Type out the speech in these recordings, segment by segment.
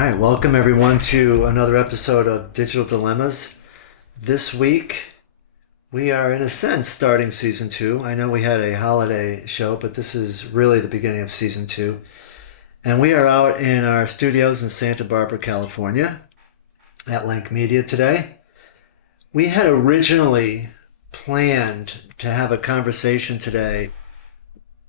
All right, welcome everyone to another episode of Digital Dilemmas. This week, we are in a sense starting season two. I know we had a holiday show, but this is really the beginning of season two. And we are out in our studios in Santa Barbara, California at Lenk Media today. We had originally planned to have a conversation today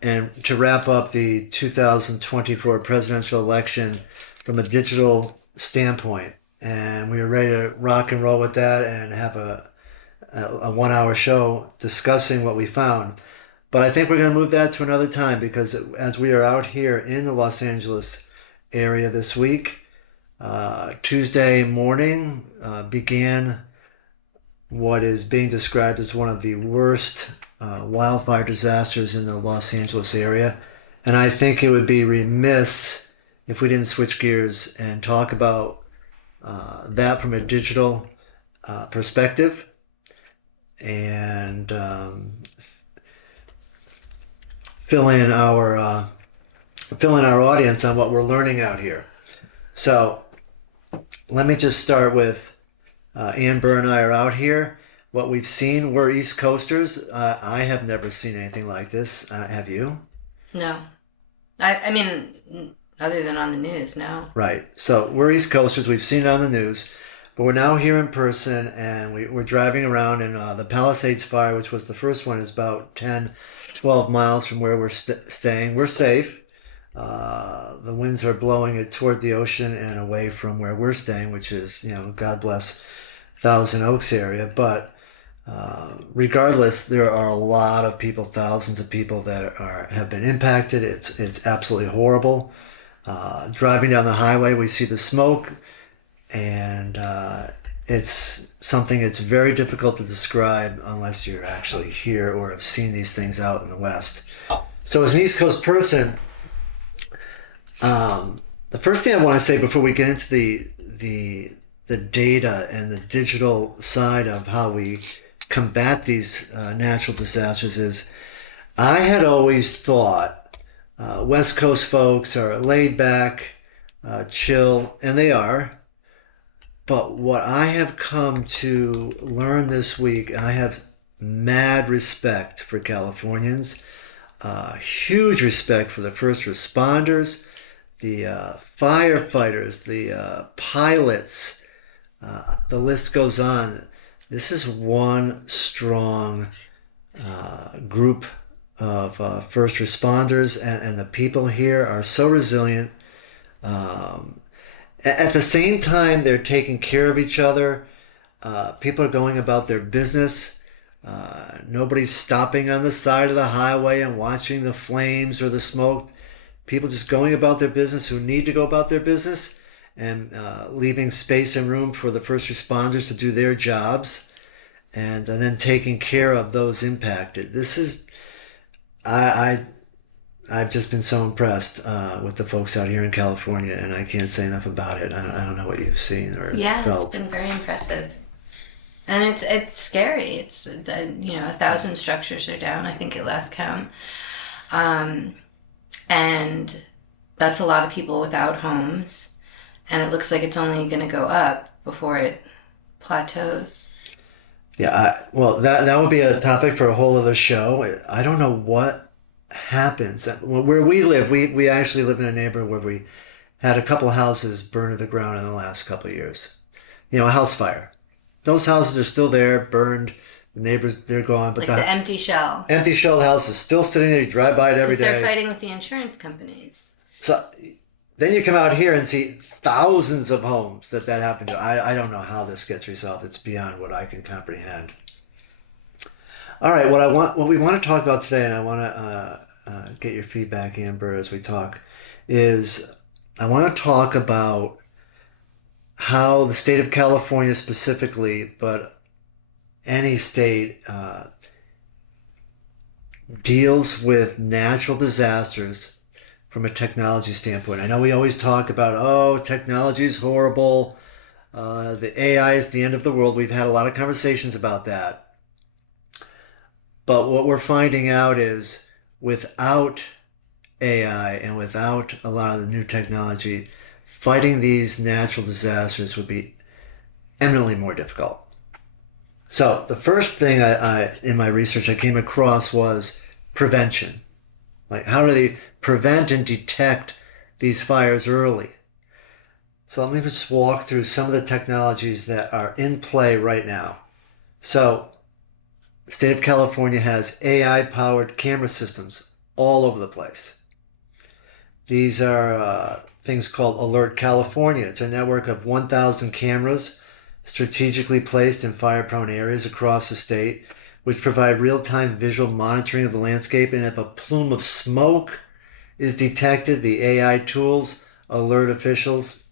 and to wrap up the 2024 presidential election from a digital standpoint. And we were ready to rock and roll with that and have a 1 hour show discussing what we found. But I think we're going to move that to another time because as we are out here in the Los Angeles area this week, Tuesday morning began what is being described as one of the worst wildfire disasters in the Los Angeles area. And I think it would be remiss if we didn't switch gears and talk about that from a digital perspective and fill in our audience on what we're learning out here. So let me just start with Ann Burr and I are out here. What we've seen, we're East Coasters. I have never seen anything like this. Have you? No. I mean, other than on the news, no. Right. So we're East Coasters. We've seen it on the news. But we're now here in person, and we're driving around, and the Palisades fire, which was the first one, is about 10, 12 miles from where we're staying. We're safe. The winds are blowing it toward the ocean and away from where we're staying, which is, God bless Thousand Oaks area. But regardless, there are a lot of people, thousands of people that have been impacted. It's absolutely horrible. Driving down the highway, we see the smoke, and it's something that's very difficult to describe unless you're actually here or have seen these things out in the West. So as an East Coast person, the first thing I want to say before we get into the data and the digital side of how we combat these natural disasters is I had always thought West Coast folks are laid back, chill, and they are. But what I have come to learn this week, I have mad respect for Californians, huge respect for the first responders, the firefighters, the pilots, the list goes on. This is one strong group of first responders, and the people here are so resilient. At the same time, they're taking care of each other. People are going about their business. Nobody's stopping on the side of the highway and watching the flames or the smoke. People just going about their business who need to go about their business and leaving space and room for the first responders to do their jobs and then taking care of those impacted. This is I've just been so impressed with the folks out here in California, and I can't say enough about it. I don't know what you've seen or felt. It's been very impressive, and it's scary. It's 1,000 structures are down, I think, at last count, and that's a lot of people without homes, and it looks like it's only going to go up before it plateaus. Yeah, well, that would be a topic for a whole other show. I don't know what happens. Where we live, we actually live in a neighborhood where we had a couple houses burn to the ground in the last couple of years. A house fire. Those houses are still there, burned. The neighbors, they're gone. But the empty shell. Empty shell house is still sitting there. You drive by it every day. They're fighting with the insurance companies. So then you come out here and see thousands of homes that happened to. I don't know how this gets resolved. It's beyond what I can comprehend. All right, what we want to talk about today, and I want to get your feedback, Amber, as we talk, is I want to talk about how the state of California specifically, but any state, deals with natural disasters from a technology standpoint. I know we always talk about, technology is horrible, the AI is the end of the world. We've had a lot of conversations about that. But what we're finding out is without AI and without a lot of the new technology, fighting these natural disasters would be eminently more difficult. So the first thing I in my research I came across was prevention. Like, how do they prevent and detect these fires early? So let me just walk through some of the technologies that are in play right now. So the state of California has AI-powered camera systems all over the place. These are things called Alert California. It's a network of 1,000 cameras strategically placed in fire-prone areas across the state, which provide real-time visual monitoring of the landscape. And if a plume of smoke is detected, the AI tools alert officials.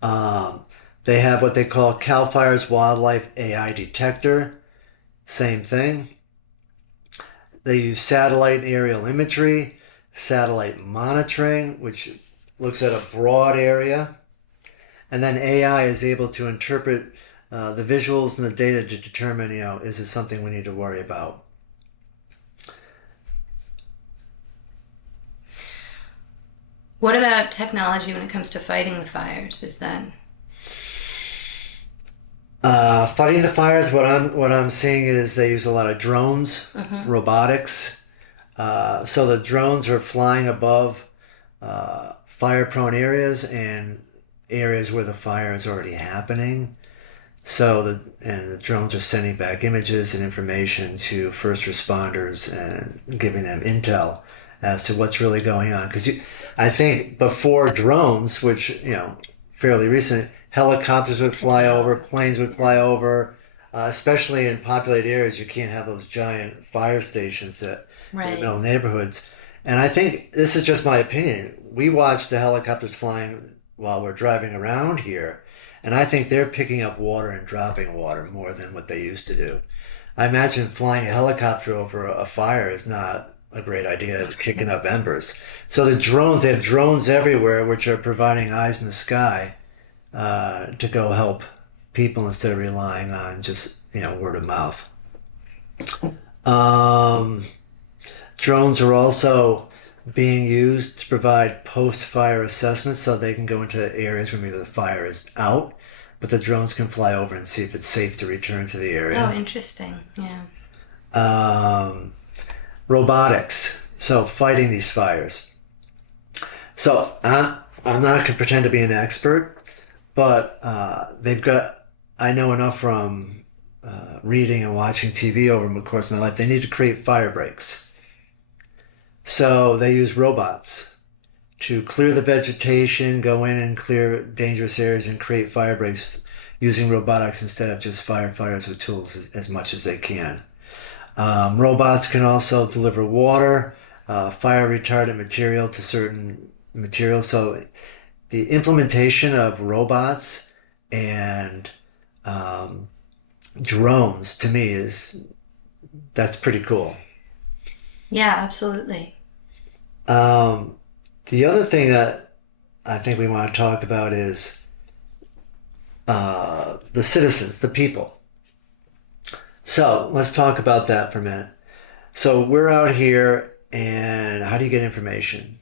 They have what they call Cal Fire's Wildlife AI Detector. Same thing. They use satellite and aerial imagery, satellite monitoring, which looks at a broad area. And then AI is able to interpret the visuals and the data to determine, is it something we need to worry about? What about technology when it comes to fighting the fires? Is that Fighting the fires, what I'm seeing is they use a lot of drones, robotics. So the drones are flying above fire-prone areas and areas where the fire is already happening. So the drones are sending back images and information to first responders and giving them intel as to what's really going on. Because I think before drones, which fairly recent, helicopters would fly over, planes would fly over, especially in populated areas. You can't have those giant fire stations that in the middle neighborhoods. And I think this is just my opinion. We watch the helicopters flying while we're driving around here, and I think they're picking up water and dropping water more than what they used to do. I imagine flying a helicopter over a fire is not a great idea, kicking up embers. So they have drones everywhere, which are providing eyes in the sky to go help people instead of relying on just word of mouth. Drones are also being used to provide post-fire assessments, so they can go into areas where maybe the fire is out, but the drones can fly over and see if it's safe to return to the area. Oh, interesting. Yeah. Robotics, so fighting these fires. So I'm not going to pretend to be an expert, but I know enough from reading and watching TV over the course of my life. They need to create fire breaks. So they use robots to clear the vegetation, go in and clear dangerous areas and create fire breaks using robotics instead of just firefighters with tools as much as they can. Robots can also deliver water, fire retardant material to certain materials. So the implementation of robots and drones, to me, that's pretty cool. Yeah, absolutely. The other thing that I think we want to talk about is the citizens, the people. So let's talk about that for a minute. So we're out here, and how do you get information?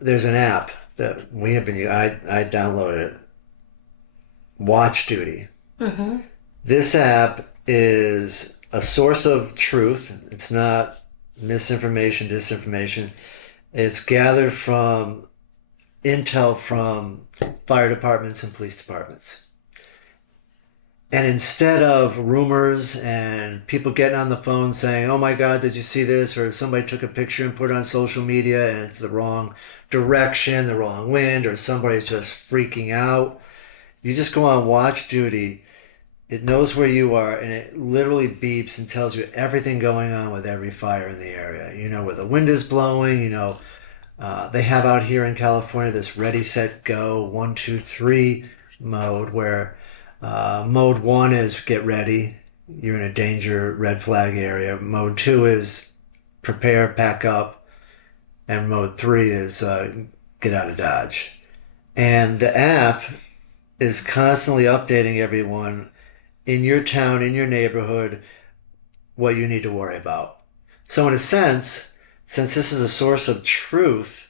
There's an app that we have been using. I downloaded it. Watch Duty. Mm-hmm. This app is a source of truth. It's not misinformation, disinformation. It's gathered from intel from fire departments and police departments. And instead of rumors and people getting on the phone saying, oh my God, did you see this? Or somebody took a picture and put it on social media and it's the wrong direction, the wrong wind, or somebody's just freaking out. You just go on Watch Duty. It knows where you are, and it literally beeps and tells you everything going on with every fire in the area. You know where the wind is blowing. They have out here in California this ready, set, go, 1, 2, 3 mode, where mode 1 is get ready. You're in a danger red flag area. Mode 2 is prepare, pack up. And mode 3 is get out of Dodge. And the app is constantly updating everyone in your town, in your neighborhood, what you need to worry about. So in a sense, since this is a source of truth,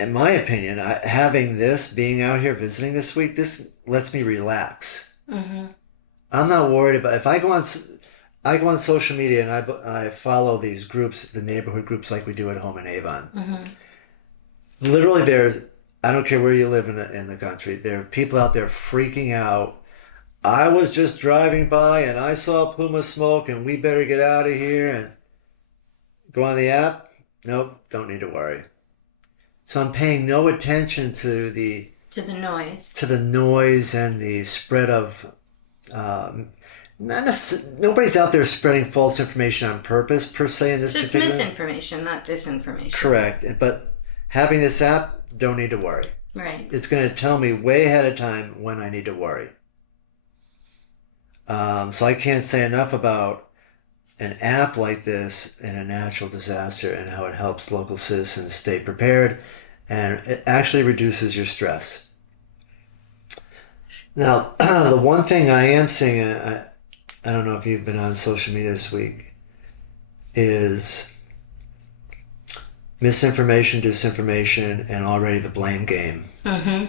in my opinion, having this, being out here visiting this week, this lets me relax. Mm-hmm. I'm not worried about if I go on social media and I follow these groups, the neighborhood groups like we do at home in Avon. Mm-hmm. Literally, I don't care where you live in the country, there are people out there freaking out. I was just driving by and I saw a plume of smoke and we better get out of here and go on the app. Nope, don't need to worry. So I'm paying no attention To the noise. to the noise and the spread of nobody's out there spreading false information on purpose per se in this So it's particular. misinformation, not disinformation. Correct, but having this app, don't need to worry. Right. It's going to tell me way ahead of time when I need to worry. So I can't say enough about an app like this in a natural disaster and how it helps local citizens stay prepared, and it actually reduces your stress. Now, the one thing I am seeing, I don't know if you've been on social media this week, is misinformation, disinformation, and already the blame game Mm-hmm.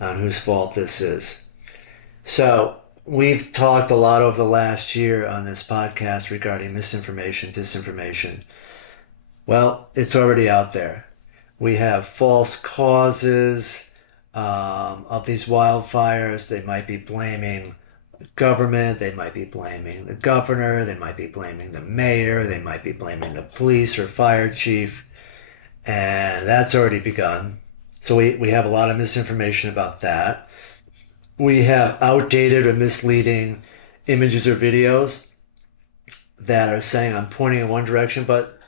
on whose fault this is. So we've talked a lot over the last year on this podcast regarding misinformation, disinformation. Well, it's already out there. We have false causes of these wildfires. They might be blaming the government, they might be blaming the governor, they might be blaming the mayor, they might be blaming the police or fire chief, and that's already begun. So we have a lot of misinformation about that. We have outdated or misleading images or videos that are saying I'm pointing in one direction, but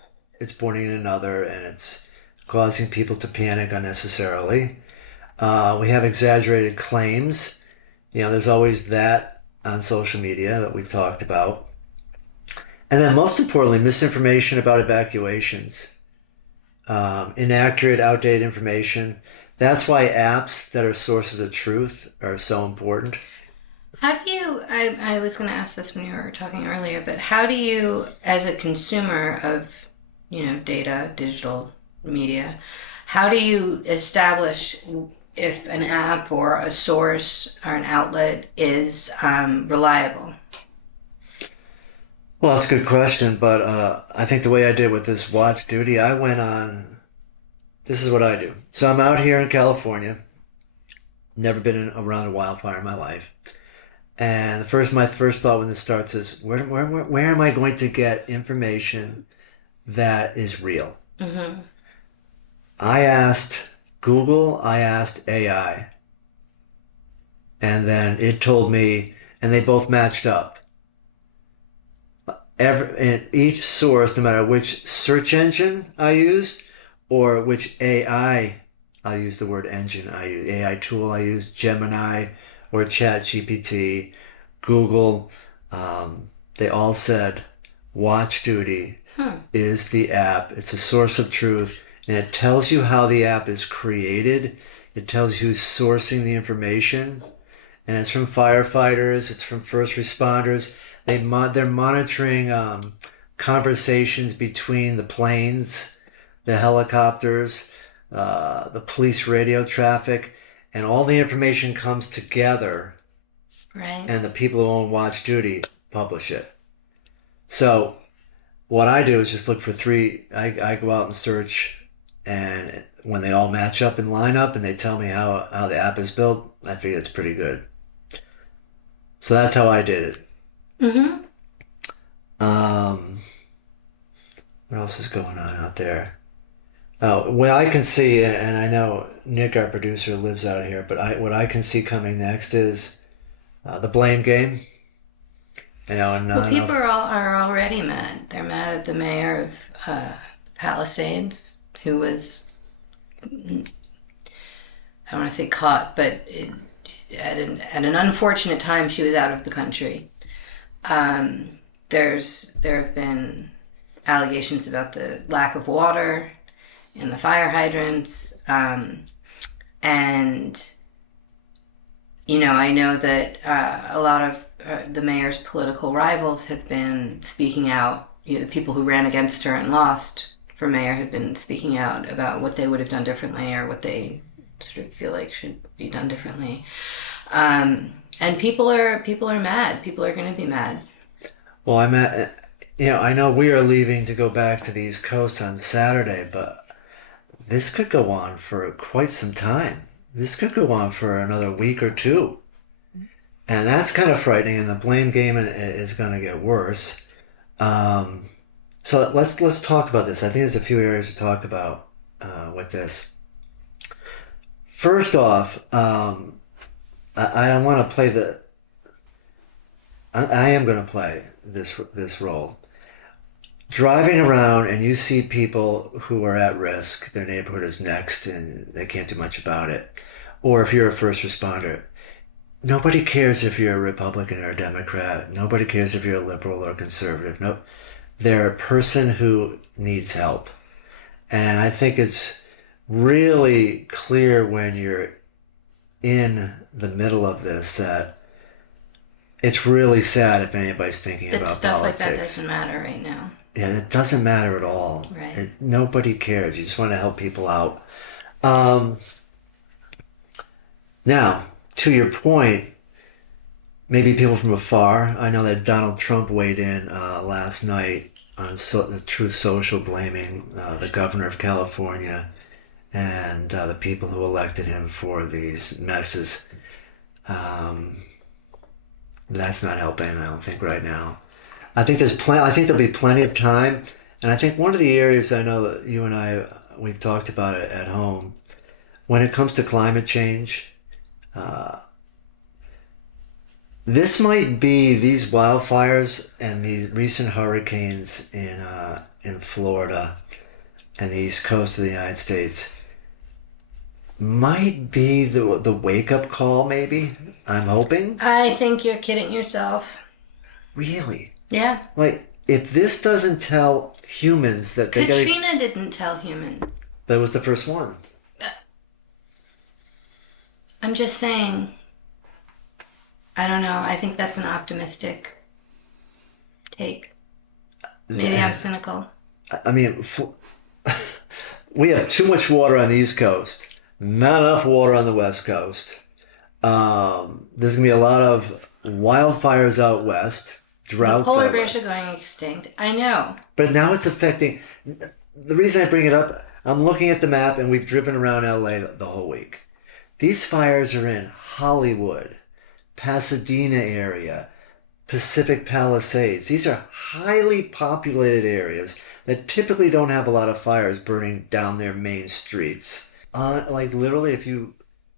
it's pointing in another, and it's causing people to panic unnecessarily. We have exaggerated claims. There's always that on social media that we've talked about. And then most importantly, misinformation about evacuations. Inaccurate, outdated information. That's why apps that are sources of truth are so important. How do you, I was going to ask this when you were talking earlier, but how do you, as a consumer of, data, digital media, how do you establish if an app or a source or an outlet is reliable? Well, that's a good question, but I think the way I did with this watch duty, this is what I do. So I'm out here in California, never been around a wildfire in my life. And my first thought when this starts is, where am I going to get information that is real? Mm-hmm. I asked Google, I asked AI, and then it told me, and they both matched up. In each source, no matter which search engine I used or which I use the word engine, I use AI tool, I use Gemini or ChatGPT, Google, they all said Watch Duty is the app. It's a source of truth, and it tells you how the app is created. It tells you who's sourcing the information, and it's from firefighters, it's from first responders. They're monitoring conversations between the planes, the helicopters, the police radio traffic, and all the information comes together. Right. And the people who own Watch Duty publish it. So what I do is just look for three. I go out and search, and when they all match up and line up, and they tell me how the app is built, I figure it's pretty good. So that's how I did it. Mm-hmm. What else is going on out there? Oh, what I can see, and I know Nick, our producer, lives out here, but what I can see coming next is the blame game. Well, people are already mad. They're mad at the mayor of Palisades, who was, I don't want to say caught, but at an unfortunate time, she was out of the country. There have been allegations about the lack of water in the fire hydrants, and I know that a lot of the mayor's political rivals have been speaking out. The people who ran against her and lost for mayor have been speaking out about what they would have done differently or what they sort of feel like should be done differently. And people are mad. People are going to be mad. Well, I know we are leaving to go back to the East Coast on Saturday, but this could go on for quite some time. This could go on for another week or two. And that's kind of frightening, and the blame game is going to get worse. So let's talk about this. I think there's a few areas to talk about with this. First off, I want to play I am going to play this role. Driving around and you see people who are at risk, their neighborhood is next and they can't do much about it. Or if you're a first responder, nobody cares if you're a Republican or a Democrat. Nobody cares if you're a liberal or conservative. No, they're a person who needs help. And I think it's really clear when you're in the middle of this that it's really sad if anybody's thinking about stuff politics. Like that doesn't matter right now. Yeah, it doesn't matter at all. Right. Nobody cares. You just want to help people out. Now, to your point, maybe people from afar. I know that Donald Trump weighed in last night on the Truth Social, blaming the governor of California and the people who elected him for these messes. That's not helping, I don't think, right now. I think I think there'll be plenty of time, and I think one of the areas I know that you and we've talked about it at home, when it comes to climate change, this might be these wildfires and these recent hurricanes in Florida and the East Coast of the United States might be the wake-up call, maybe. I'm hoping. I think you're kidding yourself. Really? Yeah. Like, if this doesn't tell humans that they Katrina didn't tell humans. That was the first one. I'm just saying, I don't know. I think that's an optimistic take. Maybe I'm cynical. I mean, we have too much water on the East Coast. Not enough water on the West Coast. There's going to be a lot of wildfires out west, droughts. The polar bears are going extinct. I know. But now it's affecting. The reason I bring it up, I'm looking at the map, and we've driven around LA the whole week. These fires are in Hollywood, Pasadena area, Pacific Palisades. These are highly populated areas that typically don't have a lot of fires burning down their main streets. Like literally,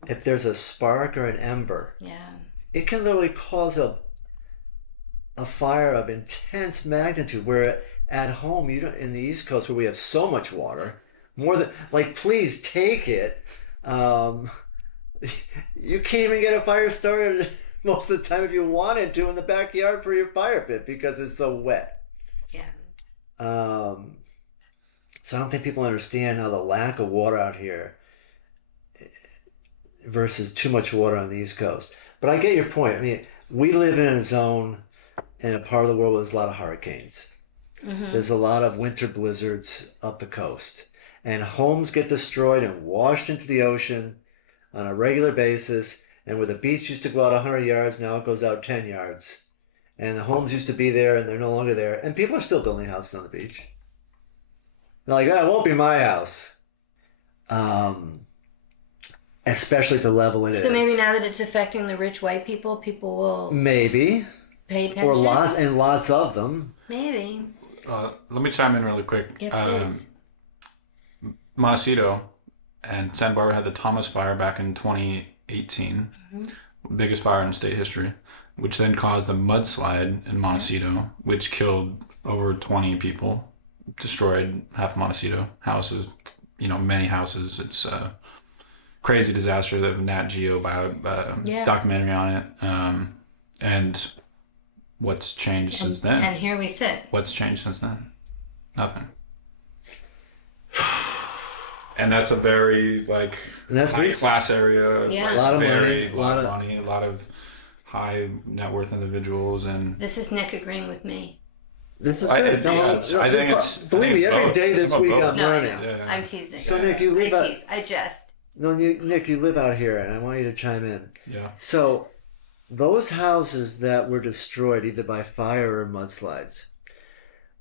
if there's a spark or an ember, yeah, it can literally cause a fire of intense magnitude. Where at home, you don't, in the East Coast where we have so much water, more than like, please take it. You can't even get a fire started most of the time if you wanted to in the backyard for your fire pit because it's so wet. Yeah. So I don't think people understand how the lack of water out here versus too much water on the East Coast. But I get your point. I mean, we live in a zone in a part of the world where there's a lot of hurricanes. Mm-hmm. There's a lot of winter blizzards up the coast. And homes get destroyed and washed into the ocean on a regular basis. And where the beach used to go out 100 yards, now it goes out 10 yards. And the homes used to be there and they're no longer there. And people are still building houses on the beach. They're like, it won't be my house. Especially at the level it is. So maybe now that it's affecting the rich white people, people will maybe pay attention. Or lots of them. Maybe. Let me chime in really quick. Yeah, please. Montecito and Santa Barbara had the Thomas Fire back in 2018, biggest fire in state history, which then caused a mudslide in Montecito, which killed over 20 people, destroyed half Montecito, houses, many houses. It's a crazy disaster. They have a Nat Geo documentary on it. And what's changed since then? And here we sit. What's changed since then? Nothing. And that's a very high class area. Yeah. A lot of money. A lot of money. A lot of high net worth individuals. And this is Nick agreeing with me. This is good. I think it's. Believe me, every day this week I'm learning. Yeah. I'm teasing. So Nick, you live out. I jest. No, Nick, you live out here, and I want you to chime in. Yeah. So, those houses that were destroyed either by fire or mudslides,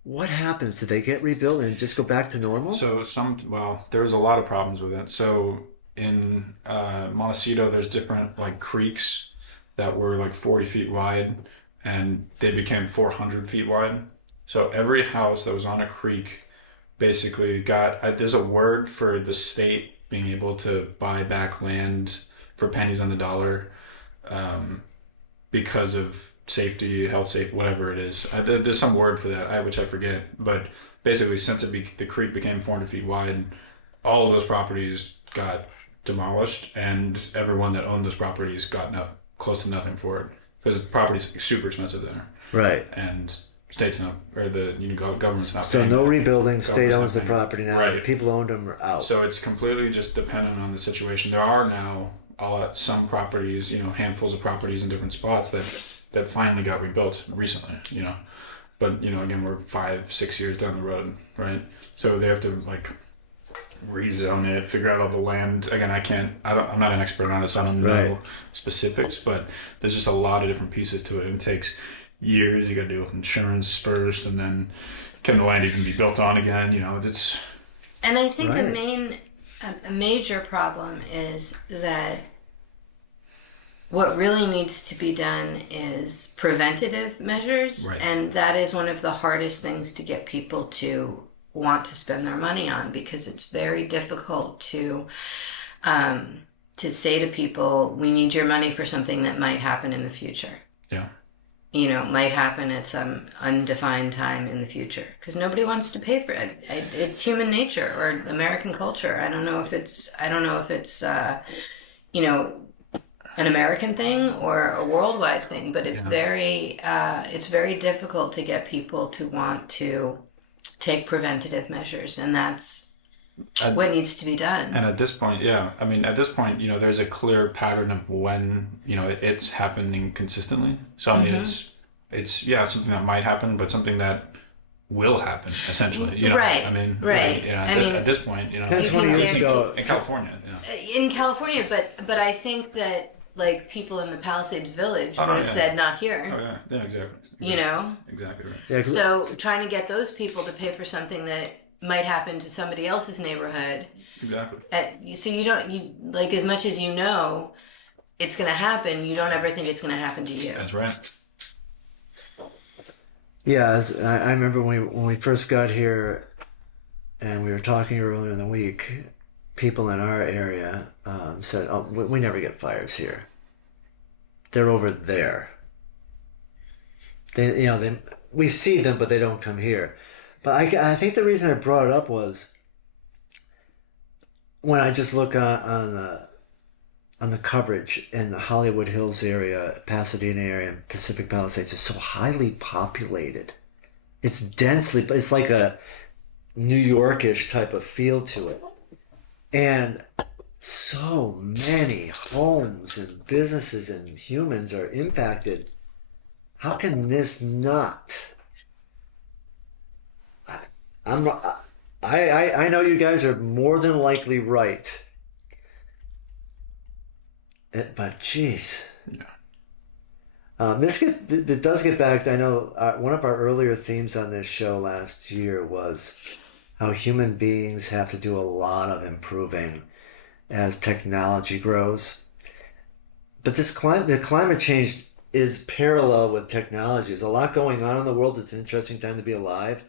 what happens? Do they get rebuilt and just go back to normal? So there's a lot of problems with it. So in Montecito, there's different like creeks that were like 40 feet wide, and they became 400 feet wide. So every house that was on a creek basically there's a word for the state being able to buy back land for pennies on the dollar because of safety, health safety, whatever it is. There's some word for that, which I forget. But basically, since the creek became 400 feet wide, all of those properties got demolished, and everyone that owned those properties got close to nothing for it, because the property's super expensive there. Right. And the government's not. So no rebuilding. State owns the property now. Right. The people owned them are out. So it's completely just dependent on the situation. There are now some properties, handfuls of properties in different spots that finally got rebuilt recently, but again, we're 5-6 years down the road, right? So they have to like rezone it, figure out all the land. Again, I'm not an expert on this, I don't know specifics, but there's just a lot of different pieces to it, and it takes years. You got to deal with insurance first, and then can the land even be built on again? It's. And I think a major problem is that what really needs to be done is preventative measures, and that is one of the hardest things to get people to want to spend their money on, because it's very difficult to say to people, we need your money for something that might happen in the future. Yeah. Might happen at some undefined time in the future, because nobody wants to pay for it. It's human nature or American culture. I don't know if it's an American thing or a worldwide thing, but it's very difficult to get people to want to take preventative measures, and that's what needs to be done. And at this point, there's a clear pattern of when, it's happening consistently. So, I mean, it's something that might happen, but something that will happen, essentially. Right. At this point, 10, 20 years ago. In California. In California, but I think that, like, people in the Palisades Village would have said, not here. Oh, yeah. Yeah, exactly. Exactly right. Yeah, so trying to get those people to pay for something that might happen to somebody else's neighborhood. Exactly. So you like, as much as it's going to happen, you don't ever think it's going to happen to you. That's right. Yeah, I remember when we first got here, and we were talking earlier in the week, people in our area said, "Oh, we never get fires here. They're over there. We see them, but they don't come here." But I think the reason I brought it up was when I just look on the coverage in the Hollywood Hills area, Pasadena area, and Pacific Palisades is so highly populated. It's densely, but it's like a New Yorkish type of feel to it. And so many homes and businesses and humans are impacted. How can this not? I know you guys are more than likely right. But geez. Yeah. It does get back to, I know one of our earlier themes on this show last year was how human beings have to do a lot of improving as technology grows. But the climate change is parallel with technology. There's a lot going on in the world. It's an interesting time to be alive.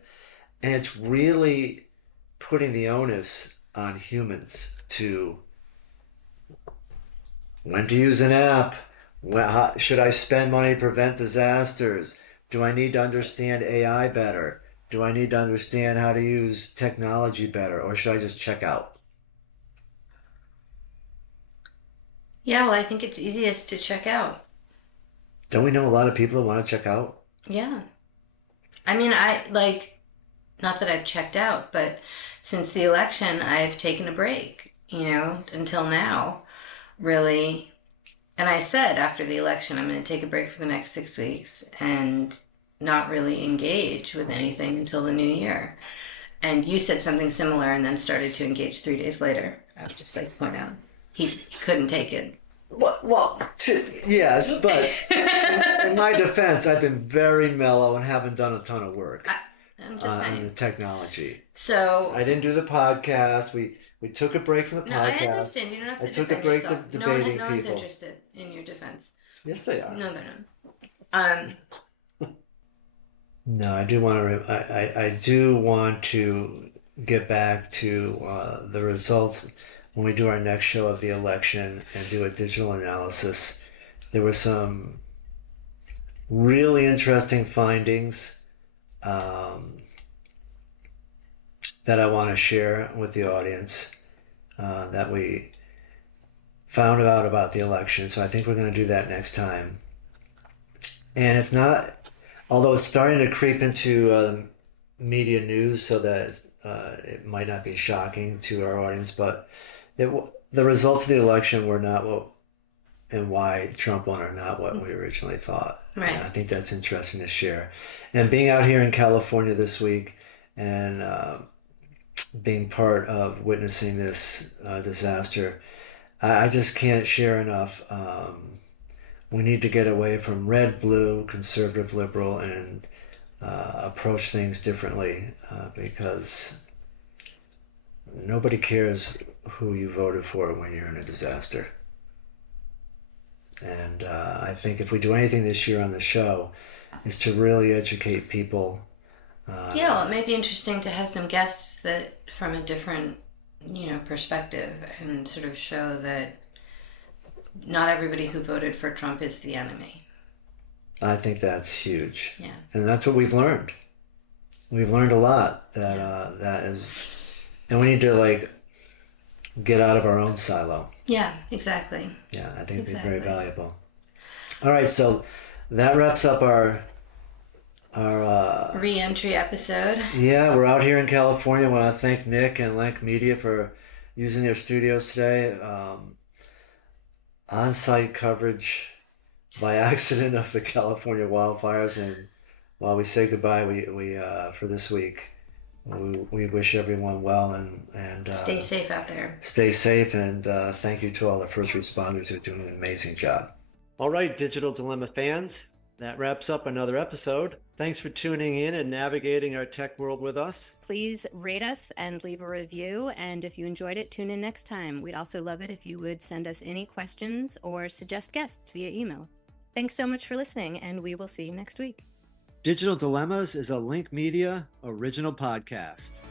And it's really putting the onus on humans to when to use an app, should I spend money to prevent disasters, do I need to understand AI better, do I need to understand how to use technology better, or should I just check out? Yeah, well, I think it's easiest to check out. Don't we know a lot of people that want to check out? Yeah. I mean, not that I've checked out, but since the election, I've taken a break, until now, really. And I said after the election, I'm going to take a break for the next 6 weeks and not really engage with anything until the new year. And you said something similar and then started to engage 3 days later. I would just like to point out he couldn't take it. Yes, but in my defense, I've been very mellow and haven't done a ton of work I'm just saying. on the technology. So I didn't do the podcast. We took a break from the podcast. No, I understand. You don't have to took a break to debating no people. one's interested in your defense. Yes, they are. No, they're not. No, I do want to. I do want to get back to the results when we do our next show of the election and do a digital analysis. There were some really interesting findings that I want to share with the audience that we found out about the election. So I think we're going to do that next time. And it's not. Although it's starting to creep into media news, so that it might not be shocking to our audience, but the results of the election were not what and why Trump won are not what we originally thought. Right. And I think that's interesting to share. And being out here in California this week and being part of witnessing this disaster, I just can't share enough. We need to get away from red, blue, conservative, liberal, and approach things differently because nobody cares who you voted for when you're in a disaster. And I think if we do anything this year on the show is to really educate people. Well, it may be interesting to have some guests that from a different, perspective and sort of show that not everybody who voted for Trump is the enemy. I think that's huge. Yeah. And that's what we've learned. We've learned a lot that is, and we need to get out of our own silo. Yeah, exactly. Yeah, I think it'd be very valuable. All right, so that wraps up our re-entry episode. Yeah, we're out here in California. I want to thank Nick and Lenk Media for using their studios today. On-site coverage by accident of the California wildfires, and while we say goodbye, we for this week, we wish everyone well and stay safe out there. Stay safe, and thank you to all the first responders who are doing an amazing job. All right, Digital Dilemma fans, that wraps up another episode. Thanks for tuning in and navigating our tech world with us. Please rate us and leave a review. And if you enjoyed it, tune in next time. We'd also love it if you would send us any questions or suggest guests via email. Thanks so much for listening, and we will see you next week. Digital Dilemmas is a Lenk Media original podcast.